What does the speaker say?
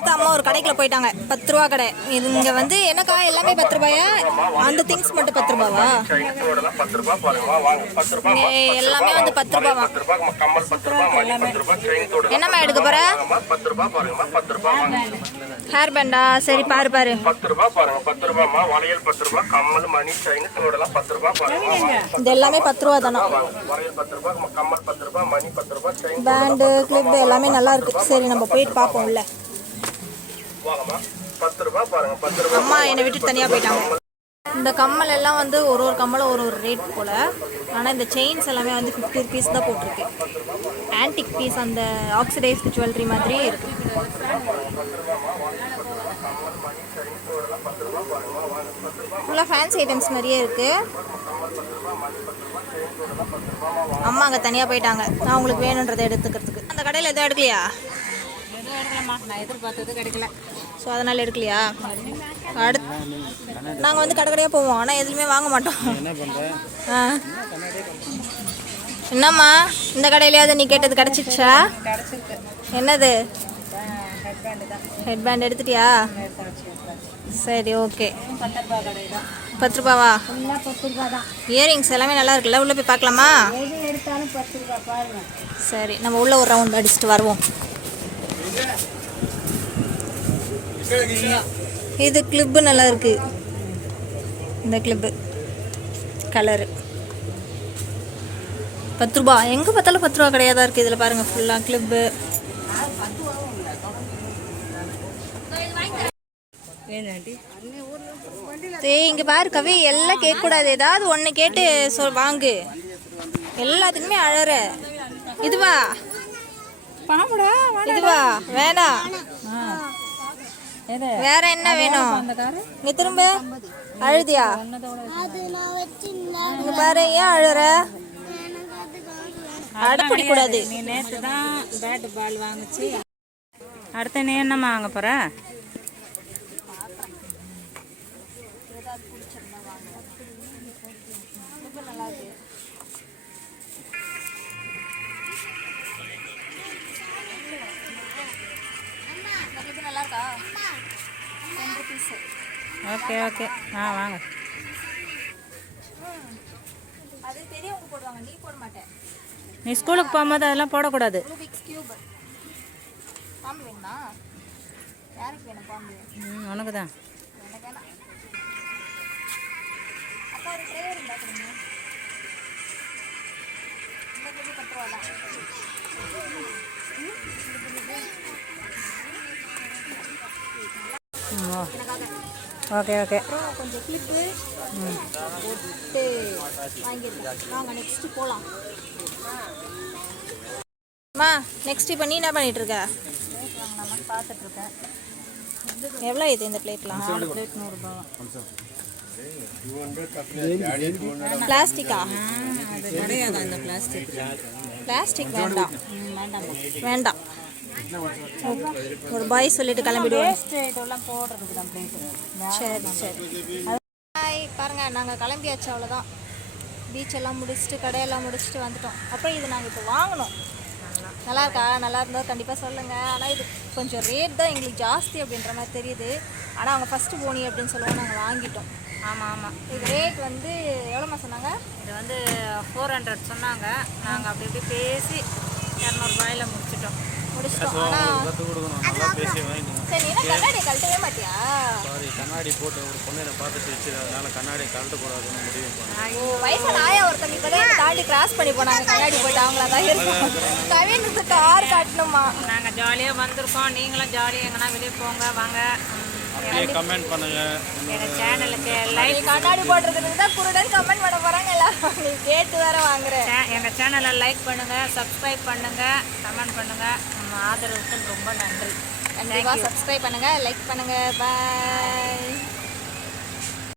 அடுத்து அம்மா ஒரு கடைக்குள்ள போயிட்டாங்க. 10 ரூபா கடை. இது இங்க வந்து என்னக்கா எல்லாமே 10 ரூபாயா? அந்த திங்ஸ் மட்டும் 10 ரூபாவா? எல்லாமே வந்து 10 ரூபாவா? என்னம்மா எடுக்க போற? ஹேர் பேண்டா? சரி பாரு பாரு. 10 ரூபாய் பாருங்க. 10 ரூபாய்மா. வளையல் 10 ரூபாய், கம்மல், மணி, செயின் தோடலாம் 10 ரூபாய் பாருங்க. இது எல்லாமே 10 ரூபா தானா? வளையல் 10 ரூபாய், கம்மல் 10 ரூபாய், மணி 10 ரூபாய், செயின் பேண்டு கிளிப் எல்லாமே நல்லா இருக்கு. சரி நம்ம போயிட்டு பார்ப்போம் உள்ள. வாங்கம்மா. 10 ரூபாய் பாருங்க. 10 ரூபாய். அம்மா என்னை விட்டு தனியா போயிட்டாங்க. இந்த கம்மல் எல்லாம் வந்து ஒரு கம்மலும் ஒரு ரேட் போல். ஆனால் இந்த செயின்ஸ் எல்லாமே வந்து 50 ருபீஸ் தான் போட்டிருக்கு. ஆன்டிக் பீஸ், அந்த ஆக்சிடைஸ்டு ஜுவல்லரி மாதிரியே இருக்குது. ஃபுல்லாக ஃபேன்சி ஐட்டம்ஸ் நிறைய இருக்குது. அம்மா அங்கே தனியாக போயிட்டாங்க. நான் உங்களுக்கு வேணுன்றதை எடுத்துக்கிறதுக்கு. அந்த கடையில் எதுவும் எடுக்கலையா? எதுவும் எடுக்கலாமா? நான் எதிர்பார்த்தது கிடைக்கல. ஸோ அதனால் எடுக்கலையா? அடுத்து நாங்கள் வந்து கடையாக போவோம், ஆனால் எதுவுமே வாங்க மாட்டோம். என்னம்மா இந்த கடையிலையாவது நீ கேட்டது கிடச்சிச்சா? என்னது? ஹெட் பேண்ட் எடுத்துட்டியா? சரி ஓகே. 10 ரூபாவா? இயரிங்ஸ் எல்லாமே நல்லா இருக்குல்ல? உள்ளே போய் பார்க்கலாமா? சரி நம்ம உள்ள ஒரு ரவுண்ட் அடிச்சுட்டு வருவோம். இது கிளிப்பு நல்லா இருக்கு. இந்த கிளிப்பு கலரு 10 ரூபா. எங்கே பார்த்தாலும் 10 ரூபா கிடையாதான் இருக்குது. இதில் பாருங்கள் ஃபுல்லாக கிளிப்பு. இங்கே பாரு கவி, எல்லாம் கேட்கக்கூடாது. ஏதாவது ஒன்று கேட்டு வாங்கு. எல்லாத்துக்குமே அழற. இதுவா? இதுவா? வேணாம். வேற என்ன வேணும்? இங்க திரும்ப அழுதியா? இங்க பாரு, ஏன் அழுற? அடப்பிடி கூடாது. நீ நேற்று தான் பேட் பால் வாங்கிச்சு. அடுத்த நீ என்னம்மா வாங்க போற? Okay okay. வாங்க. அது பெரியவங்க போடுவாங்க, நீ போட மாட்டே. நீ ஸ்கூலுக்கு போகும்போது அதெல்லாம் போடக்கூடாது. பாம்பு வேணுமா? யாருக்கு வேணும் பாம்பு? உனக்கு தான். எனக்கு வேணாம். அப்பா ஒரு ட்ரே இருந்தா கொடுங்க. இந்த கிளிப்பு 10 ரூபா தான். Okay okay. அப்புறம் கொஞ்சம் கிளிப்பு போட்டு வாங்கிடுறோம். வாங்க நெக்ஸ்ட்டு போகலாம். அம்மா நெக்ஸ்ட் இப்போ நீ என்ன பண்ணிட்டு இருக்க? வாங்கலாமான்னு பார்த்துட்ருக்கேன். எவ்வளோ இது இந்த பிளேட்லாம்? 4 பிளேட் 100 ரூபா. பிளாஸ்டிக்கா? அது கிடையாது அந்த பிளாஸ்டிக். பிளாஸ்டிக் வேண்டாம். வேண்டாம் வேண்டாம். ஒரு பாய் சொல்லிட்டு கிளம்பிடுவோம். இதெல்லாம் போடுறதுக்கு தான் பிளேட்டு. சரி சரி. பாய். பாருங்க நாங்கள் கிளம்பியாச்சு, அவ்வளோதான். பீச் எல்லாம் முடிச்சுட்டு கடையெல்லாம் முடிச்சுட்டு வந்துட்டோம். அப்புறம் இது நாங்கள் இப்போ வாங்கினோம். நல்லா இருக்கா? நல்லா இருந்தால் கண்டிப்பாக சொல்லுங்கள். ஆனால் இது கொஞ்சம் ரேட் தான் எங்களுக்கு ஜாஸ்தி அப்படின்ற மாதிரி தெரியுது. ஆனால் அவங்க ஃபஸ்ட்டு போனி அப்படின்னு சொல்லுவோம், நாங்கள் வாங்கிட்டோம். ஆமாம் ஆமாம். இது ரேட் வந்து எவ்வளோமா சொன்னாங்க? இது வந்து 400 சொன்னாங்க. நாங்கள் அப்படி இப்படி பேசி 200 ரூபாயில் முடிச்சிட்டோம். ஆனால் சரி, நீ கண்ணாடி கழட்டவே மாட்டியா? கண்ணாடி போட்டு ஒரு பொண்ணை பார்த்துட்டு வச்சு அதனால கண்ணாடி கழட்ட கூடாதுன்னு முடிவு பண்ணேன். வயசான ஆயா ஒருத்தங்க இப்போதான் தாண்டி கிராஸ் பண்ணி போனாங்க. கண்ணாடி போட்டு அவங்கள தான் இருக்கும். கவினுக்கு கார் காட்டணுமா? நாங்கள் ஜாலியாக வந்திருக்கோம். நீங்களும் ஜாலியாக எங்கன்னா வெளியே போங்க வாங்க. அப்படியே கமெண்ட் பண்ணுங்க. எங்கள் சேனலுக்கு லைக். கண்ணாடி போடுறதுக்கு தான் குருடன் கமெண்ட் பண்ண போகிறாங்க எல்லாரும். நீ கேட்டு வேற வாங்குறேன். எங்கள் சேனலை லைக் பண்ணுங்கள், சப்ஸ்கிரைப் பண்ணுங்கள், கமெண்ட் பண்ணுங்கள். நம்ம ஆதரவுக்கு ரொம்ப நன்றி. கண்டிப்பாக சப்ஸ்கிரைப் பண்ணுங்கள், லைக் பண்ணுங்கள். பாய்.